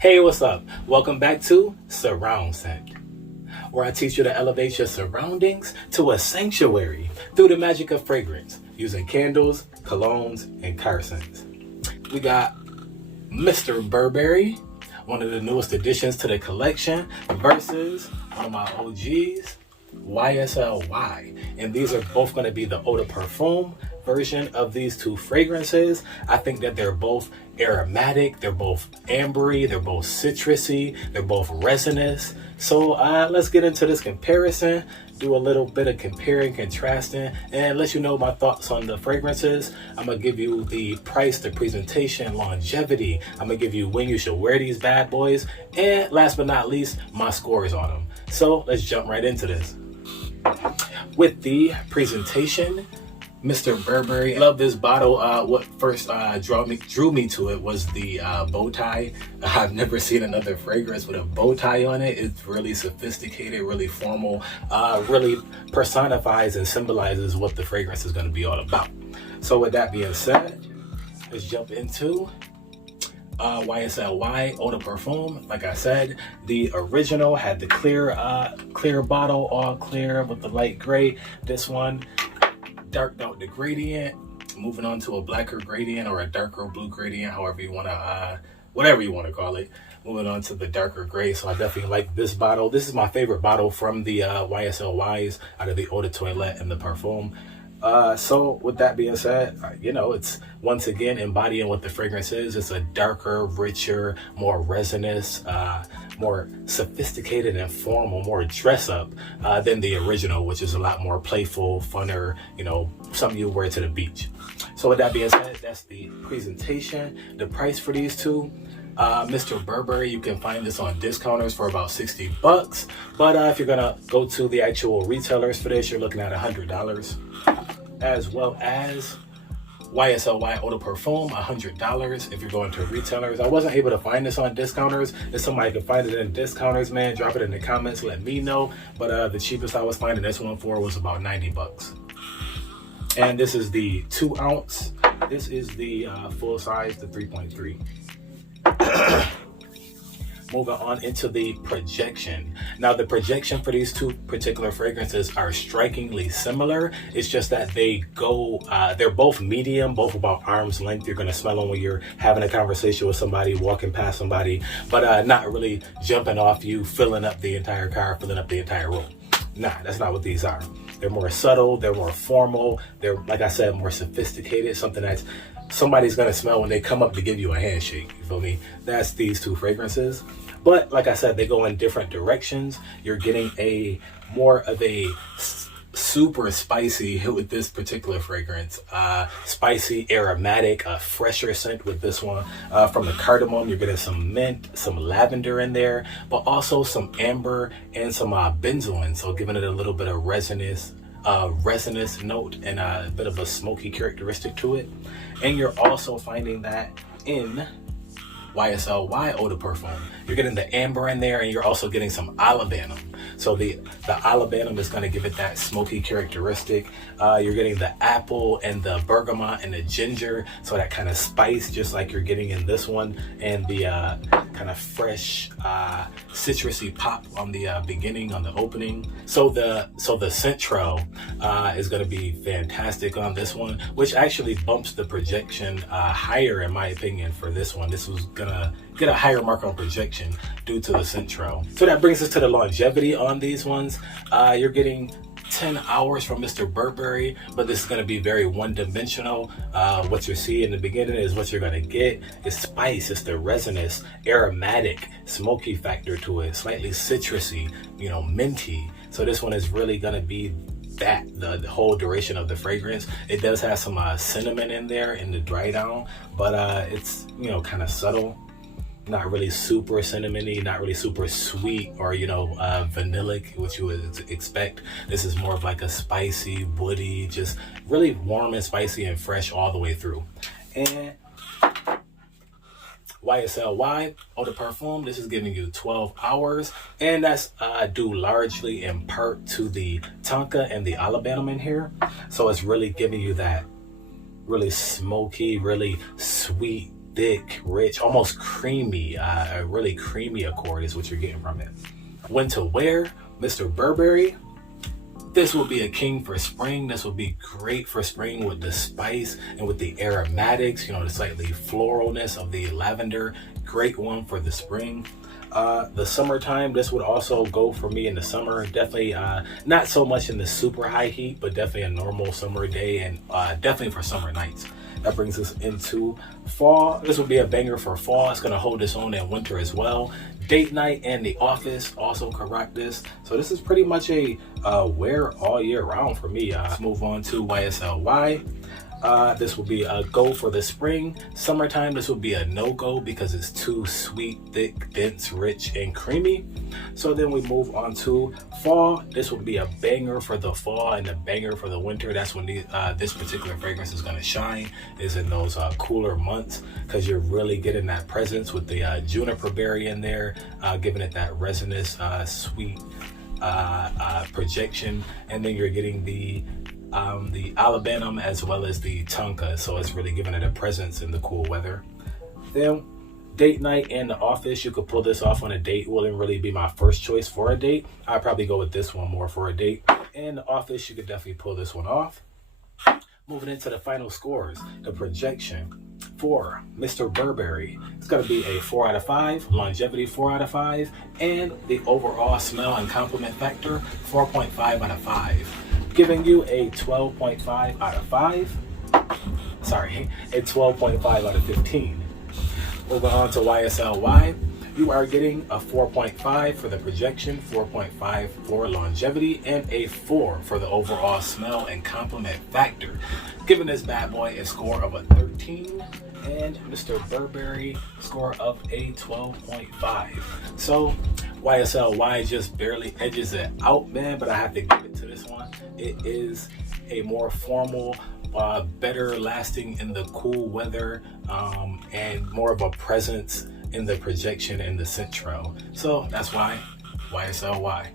Hey, what's up? Welcome back to Surround Scent, where I teach you to elevate your surroundings to a sanctuary through the magic of fragrance using candles, colognes, and car scents. We got Mr. Burberry, one of the newest additions to the collection, versus one of my OGs, YSL. And these are both going to be the eau de parfum version of these two fragrances. I think that they're both aromatic, they're both ambery, they're both citrusy, they're both resinous. So let's get into this comparison, do a little bit of comparing, contrasting, and let you know my thoughts on the fragrances. I'm gonna give you the price, the presentation, longevity. I'm gonna give you when you should wear these bad boys, and last but not least, my scores on them. So let's jump right into this. With the presentation, Mr. Burberry, I love this bottle. What first drew me to it was the bow tie. I've never seen another fragrance with a bow tie on it. It's really sophisticated, really formal, really personifies and symbolizes what the fragrance is going to be all about. So with that being said, let's jump into YSL eau de parfum. Like I said, the original had the clear bottle, all clear with the light gray. This one darked out the gradient, moving on to a blacker gradient or a darker blue gradient, however you want to, whatever you want to call it. Moving on to the darker gray. So I definitely like this bottle. This is my favorite bottle from the YSL out of the eau de toilette and the parfum. So with that being said, it's once again embodying what the fragrance is. It's a darker, richer, more resinous, more sophisticated and formal, more dress up than the original, which is a lot more playful, funner, something you wear to the beach. So with that being said, that's the presentation. The price for these two, Mr. Burberry, you can find this on discounters for about $60. But if you're gonna go to the actual retailers for this, you're looking at $100. As well as YSL eau de parfum, $100 if you're going to retailers. I wasn't able to find this on discounters. If somebody can find it in discounters, man, drop it in the comments, let me know. But the cheapest I was finding this one for was about $90. And this is the 2 ounce. This is the full size, the 3.3. Moving on into the projection. Now the projection for these two particular fragrances are strikingly similar. It's just that they go, they're both medium, both about arm's length. You're gonna smell them when you're having a conversation with somebody, walking past somebody, but not really jumping off you, filling up the entire car, filling up the entire room. Nah, that's not what these are. They're more subtle, they're more formal, they're, like I said, more sophisticated, something that's somebody's gonna smell when they come up to give you a handshake, you feel me? That's these two fragrances. But like I said, they go in different directions. You're getting a more of a super spicy with this particular fragrance. Spicy, aromatic, a fresher scent with this one. From the cardamom, you're getting some mint, some lavender in there, but also some amber and some benzoin. So giving it a little bit of resinous note and a bit of a smoky characteristic to it. And you're also finding that in YSL eau de parfum. You're getting the amber in there, and you're also getting some olibanum. So the olibanum is going to give it that smoky characteristic. You're getting the apple and the bergamot and the ginger, so that kind of spice, just like you're getting in this one, and the kind of fresh citrusy pop on the beginning, on the opening. So the scent trail is going to be fantastic on this one, which actually bumps the projection higher, in my opinion, for this one. This was gonna get a higher mark on projection due to the scent trail. So that brings us to the longevity on these ones. You're getting 10 hours from Mr. Burberry, but this is going to be very one-dimensional. What you see in the beginning is what you're going to get. It's spice, it's the resinous, aromatic, smoky factor to it, slightly citrusy, minty. So this one is really going to be that the whole duration of the fragrance. It does have some cinnamon in there in the dry down, but it's kind of subtle, not really super cinnamony, not really super sweet or vanillic, which you would expect. This is more of like a spicy, woody, just really warm and spicy and fresh all the way through. And YSL eau de parfum, this is giving you 12 hours, and that's due largely in part to the tonka and the olibanum in here. So it's really giving you that really smoky, really sweet, thick, rich, almost creamy, a really creamy accord is what you're getting from it. When to wear, Mr. Burberry. This will be a king for spring. This will be great for spring with the spice and with the aromatics, you know, the slightly floralness of the lavender. Great one for the spring. The summertime, this would also go for me in the summer. Definitely not so much in the super high heat, but definitely a normal summer day, and definitely for summer nights. That brings us into fall. This will be a banger for fall. It's going to hold its own in winter as well. Date night and the office also can rock this. So this is pretty much a wear all year round for me. Let's move on to YSL. This will be a go for the spring. Summertime, this will be a no-go because it's too sweet, thick, dense, rich, and creamy. So then we move on to fall. This will be a banger for the fall and a banger for the winter. That's when this particular fragrance is going to shine, is in those cooler months, because you're really getting that presence with the juniper berry in there, giving it that resinous, sweet projection, and then you're getting the olibanum as well as the tonka, so it's really giving it a presence in the cool weather. Then date night and the office, you could pull this off on a date. Wouldn't really be my first choice for a date. I'd probably go with this one more for a date. In the office, you could definitely pull this one off. Moving into the final scores, the projection for Mr. Burberry, it's going to be a 4 out of 5, longevity 4 out of 5, and the overall smell and compliment factor 4.5 out of 5. Giving you a 12.5 out of 5. Sorry, a 12.5 out of 15. Moving on to YSL, you are getting a 4.5 for the projection, 4.5 for longevity, and a 4 for the overall smell and compliment factor. Giving this bad boy a score of a 13, and Mr. Burberry score of a 12.5. So YSL just barely edges it out, man, but I have to give it to this one. It is a more formal, better lasting in the cool weather, and more of a presence in the projection and the scent trail. So that's why YSL.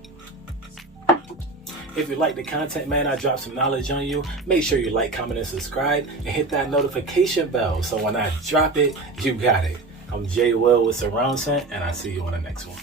If you like the content, man, I dropped some knowledge on you. Make sure you like, comment, and subscribe, and hit that notification bell so when I drop it, you got it. I'm Jay Will with Surround Scent, and I see you on the next one.